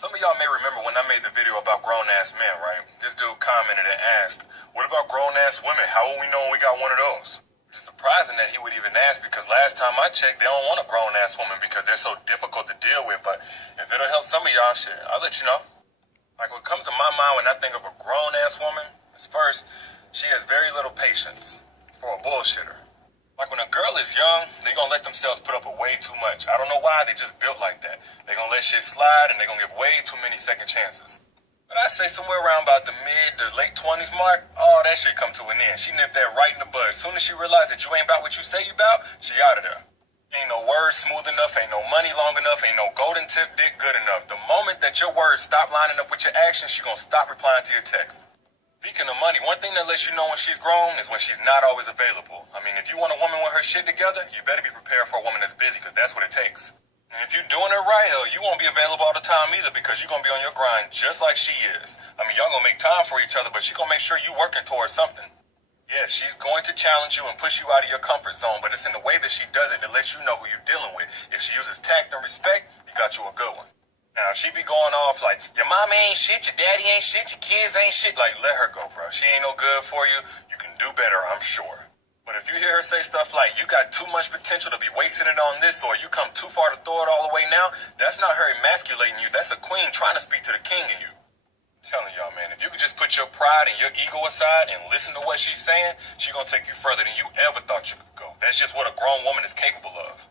Some of y'all may remember when I made the video about grown-ass men, right? This dude commented and asked, what about grown-ass women? How will we know when we got one of those? Which is surprising that he would even ask, because last time I checked, they don't want a grown-ass woman because they're so difficult to deal with. But if it'll help some of y'all, shit, I'll let you know. Like, what comes to my mind when I think of a grown-ass woman is, first, she has very little patience for a bullshitter. Like, when a girl is young, they gonna let themselves put up with way too much. I don't know why, they just built like that. They gonna let shit slide, and they gonna give way too many second chances. But I say somewhere around about the mid to late 20s mark, all that shit come to an end. She nipped that right in the bud. As soon as she realized that you ain't about what you say you about, she out of there. Ain't no words smooth enough, ain't no money long enough, ain't no golden tip dick good enough. The moment that your words stop lining up with your actions, she gonna stop replying to your text. Speaking of money, one thing that lets you know when she's grown is when she's not always available. I mean, if you want a woman with her shit together, you better be prepared for a woman that's busy, because that's what it takes. And if you're doing it right, hell, you won't be available all the time either, because you're going to be on your grind just like she is. I mean, y'all going to make time for each other, but she's going to make sure you're working towards something. Yes, she's going to challenge you and push you out of your comfort zone, but it's in the way that she does it that lets you know who you're dealing with. If she uses tact and respect, you got you a good one. Now, she be going off like, your mama ain't shit, your daddy ain't shit, your kids ain't shit. Like, let her go, bro. She ain't no good for you. You can do better, I'm sure. But if you hear her say stuff like, you got too much potential to be wasting it on this, or you come too far to throw it all away now, that's not her emasculating you. That's a queen trying to speak to the king in you. I'm telling y'all, man, if you could just put your pride and your ego aside and listen to what she's saying, she's going to take you further than you ever thought you could go. That's just what a grown woman is capable of.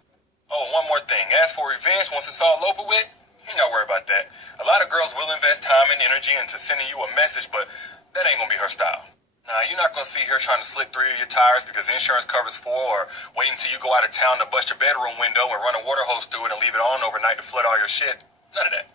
Oh, one more thing. As for revenge, once it's all over with, you ain't got to worry about that. A lot of girls will invest time and energy into sending you a message, but that ain't going to be her style. Nah, you're not going to see her trying to slick 3 of your tires because insurance covers 4, or wait until you go out of town to bust your bedroom window and run a water hose through it and leave it on overnight to flood all your shit. None of that.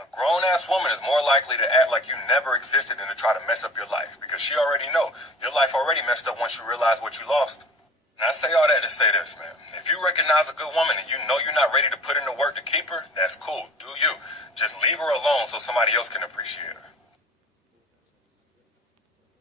A grown-ass woman is more likely to act like you never existed than to try to mess up your life, because she already know your life already messed up once you realize what you lost. And I say all that to say this, man. If you recognize a good woman and you know you're not ready to put in the work to keep her, that's cool. Do you. Just leave her alone so somebody else can appreciate her.